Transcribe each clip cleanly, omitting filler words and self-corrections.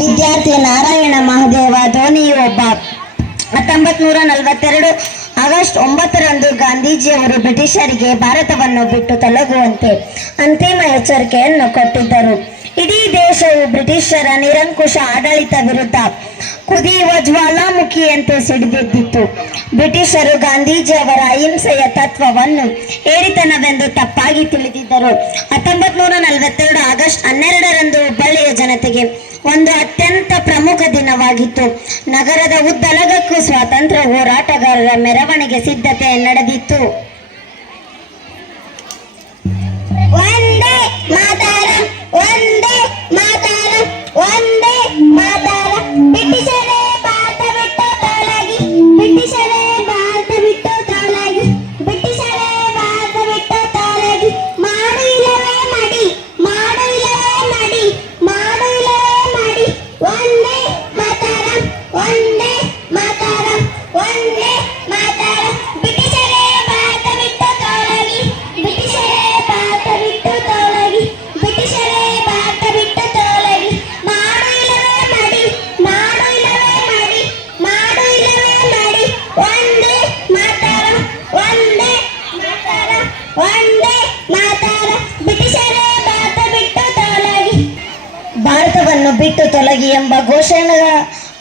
ವಿದ್ಯಾರ್ಥಿ ನಾರಾಯಣ ಮಹದೇವ ಧೋನಿಯು ಒಬ್ಬ. 1942 ಆಗಸ್ಟ್ 9ರಂದು ಗಾಂಧೀಜಿಯವರು ಬ್ರಿಟಿಷರಿಗೆ ಭಾರತವನ್ನು ಬಿಟ್ಟು ತೊಲಗುವಂತೆ ಅಂತಿಮ ಎಚ್ಚರಿಕೆಯನ್ನು ಕೊಟ್ಟಿದ್ದರು. ಇಡೀ ದೇಶವು ಬ್ರಿಟಿಷರ ನಿರಂಕುಶ ಆಡಳಿತ ವಿರುದ್ಧ ಕುದಿಯುವ ಜ್ವಾಲಾಮುಖಿಯಂತೆ ಸಿಡಿದೆದ್ದಿತ್ತು. ಬ್ರಿಟಿಷರು ಗಾಂಧೀಜಿಯವರ ಅಹಿಂಸೆಯ ತತ್ವವನ್ನು ಏರಿತನವೆಂದು ತಪ್ಪಾಗಿ ತಿಳಿದಿದ್ದರು. 1942 ಆಗಸ್ಟ್ 12ರಂದು ಹುಬ್ಬಳ್ಳಿಯ ಜನತೆಗೆ ಒಂದು ಅತ್ಯಂತ ಪ್ರಮುಖ ದಿನವಾಗಿತ್ತು. ನಗರದ ಉದ್ದಲಗಕ್ಕೂ ಸ್ವಾತಂತ್ರ್ಯ ಹೋರಾಟಗಾರರ ಮೆರವಣಿಗೆ ಸಿದ್ಧತೆ ನಡೆದಿತ್ತು. ವಂದೇ ಮಾತರಂ, ವಂದೇ ಮಾತರಂ, ವಂದೇ ಮಾತರಂ. ಬ್ರಿಟಿಷರೇ ಭಾರತ ಬಿಟ್ಟು ತೊಲಗಿ, ಬ್ರಿಟಿಷರೇ ಭಾರತ ಬಿಟ್ಟು ತೊಲಗಿ, ಬ್ರಿಟಿಷರೇ ಭಾರತ ಬಿಟ್ಟು ತೊಲಗಿ. ಮಾಡು ಇಲ್ಲವೇ ಮಡಿ, ಮಾಡು ಇಲ್ಲವೇ ಮಡಿ, ಮಾಡು ಇಲ್ಲವೇ ಮಡಿ. ವಂದೇ ಮಾತರಂ, ವಂದೇ ಮಾತರಂ, ವಂದೇ ಮಾತರಂ. ಬ್ರಿಟಿಷರೇ ಭಾರತ ಬಿಟ್ಟು ತೊಲಗಿ, ಬ್ರಿಟಿಷರೇ ಭಾರತ ಬಿಟ್ಟು ತೊಲಗಿ, ಬ್ರಿಟಿಷರೇ ಭಾರತ ಬಿಟ್ಟು ತೊಲಗಿ. ಮಾಡು ಇಲ್ಲವೇ ಮಡಿ, ಮಾಡು ಇಲ್ಲವೇ ಮಡಿ, ಮಾಡು ಇಲ್ಲವೇ ಮಡಿ. ವಂದೇ ಮಾತರಂ, ವಂದೇ ಮಾತರಂ, ವಂದೇ ಮಾತರಂ. ಬ್ರಿಟಿಷರೇ ಭಾರತ ಬಿಟ್ಟು ತೊಲಗಿ. ಭಾರತವನ್ನು ಬಿಟ್ಟು ತೊಲಗಿ ಎಂಬ ಘೋಷಣೆಗಳ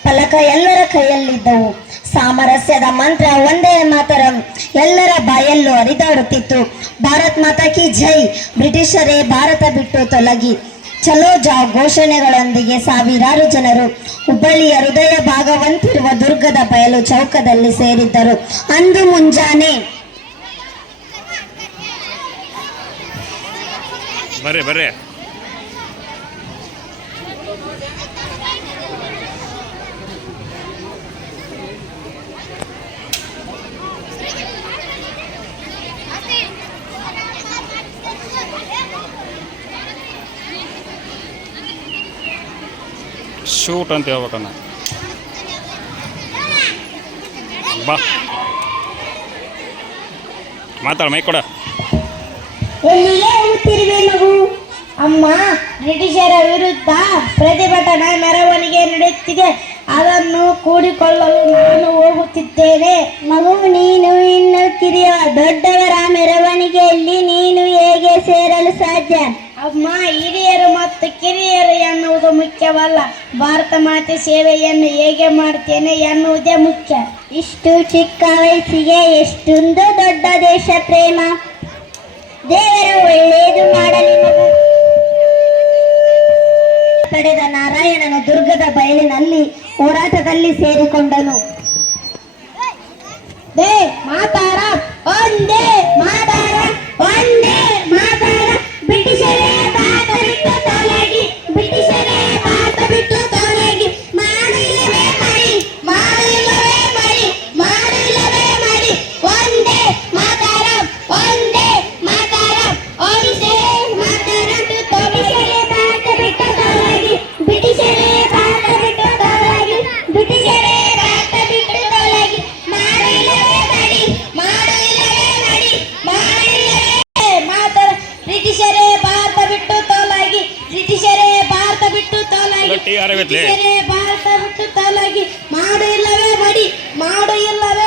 ಫಲಕ ಎಲ್ಲರ ಕೈಯಲ್ಲಿದ್ದವು. ಸಾಮರಸ್ಯದ ಮಂತ್ರ ಒಂದೇ ಮಾತರಂ ಎಲ್ಲರ ಬಾಯಲ್ಲೂ ಹರಿದಾಡುತ್ತಿತ್ತು. ಭಾರತ್ ಮಾತಾ ಕಿ ಜೈ, ಬ್ರಿಟಿಷರೇ ಭಾರತ ಬಿಟ್ಟು ತೊಲಗಿ, ಚಲೋ ಜಾವ್ ಘೋಷಣೆಗಳೊಂದಿಗೆ ಸಾವಿರಾರು ಜನರು ಹುಬ್ಬಳ್ಳಿಯ ಹೃದಯ ಭಾಗವಂತಿರುವ ದುರ್ಗದ ಬಯಲು ಚೌಕದಲ್ಲಿ ಸೇರಿದ್ದರು. ಅಂದು ಮುಂಜಾನೆ ಬರ್ರಿ ಬರ್ರಿ ಶೂಟ್ ಅಂತ ಹೇಳ್ಬೇಕನ್ನ ಬಾ ಮಾತಾಡ ಮೈ ಕೊಡ. ಎಲ್ಲಿಗೆ ಹೋಗುತ್ತಿರುವೆ ಮಗು? ಅಮ್ಮ, ಬ್ರಿಟಿಷರ ವಿರುದ್ಧ ಪ್ರತಿಭಟನಾ ಮೆರವಣಿಗೆ ನಡೆಯುತ್ತಿದೆ, ಅದನ್ನು ಕೂಡಿಕೊಳ್ಳಲು ನಾನು ಹೋಗುತ್ತಿದ್ದೇನೆ. ಮಗು, ನೀನು ಇನ್ನು ಕಿರಿಯ, ದೊಡ್ಡವರ ಮೆರವಣಿಗೆಯಲ್ಲಿ ನೀನು ಹೇಗೆ ಸೇರಲು ಸಾಧ್ಯ? ಅಮ್ಮ, ಹಿರಿಯರು ಮತ್ತು ಕಿರಿಯರು ಎನ್ನುವುದು ಮುಖ್ಯವಲ್ಲ, ಭಾರತ ಮಾತೆ ಸೇವೆಯನ್ನು ಹೇಗೆ ಮಾಡ್ತೇನೆ ಎನ್ನುವುದೇ ಮುಖ್ಯ. ಇಷ್ಟು ಚಿಕ್ಕ ವಯಸ್ಸಿಗೆ ಎಷ್ಟೊಂದು ದೊಡ್ಡ ದೇಶ ಪ್ರೇಮ. ದೇವರು ಒಳ್ಳೆಯದು ಮಾಡಲಿ ಮಗು. ಪಡೆದ ನಾರಾಯಣನು ದುರ್ಗದ ಬಯಲಿನಲ್ಲಿ ಹೋರಾಟದಲ್ಲಿ ಸೇರಿಕೊಂಡನು. ದೇ ಮಾತಾರ, ಒಂದೇ ಮಾತಾರ, ಒಂದೇ ಮಾತಾರ. ಬ್ರಿಟಿಷರೇ ಭಾರತ ಬಿಟ್ಟು ತೊಲಗಿ, ಬ್ರಿಟಿಷರೇ ಭಾರತ ಬಿಟ್ಟು ತೊಲಗಿ. ಮಾಡು ಇಲ್ಲವೇ ಮಡಿ, ಮಾಡು ಇಲ್ಲವೇ ಮಡಿ, ಮಾಡು ಇಲ್ಲವೇ ಮಡಿ. ಒಂದೇ ಮಾತಾರ, ಒಂದೇ ಮಾತಾರ, ಒಂದೇ ಮಾತಾರ. ಬ್ರಿಟಿಷರೇ ಭಾರತ ಬಿಟ್ಟು ತೊಲಗಿ, ಬ್ರಿಟಿಷರೇ ಭಾರತ ಬಿಟ್ಟು ತೊಲಗಿ, ಬ್ರಿಟಿಷರೇ ಭಾರತ ಬಿಟ್ಟು ತೊಲಗಿ. ಮಾಡು ಇಲ್ಲವೇ ಮಡಿ, ಮಾಡು ಇಲ್ಲವೇ ಮಡಿ, ಮಾಡು ಇಲ್ಲವೇ ಮಾತಾರ. ಬ್ರಿಟಿಷರೇ ಭಾರತ ಬಿಟ್ಟು ತೊಲಗಿ, ಬ್ರಿಟಿಷರೇ ಭಾರತ ಬಿಟ್ಟು ತೊಲಗಿ, ಬ್ರಿಟಿಷರೇ ಭಾರತ ಬಿಟ್ಟು ತೊಲಗಿ. ಮಾಡು ಇಲ್ಲವೇ ಮಡಿ, ಮಾಡು ಇಲ್ಲವೇ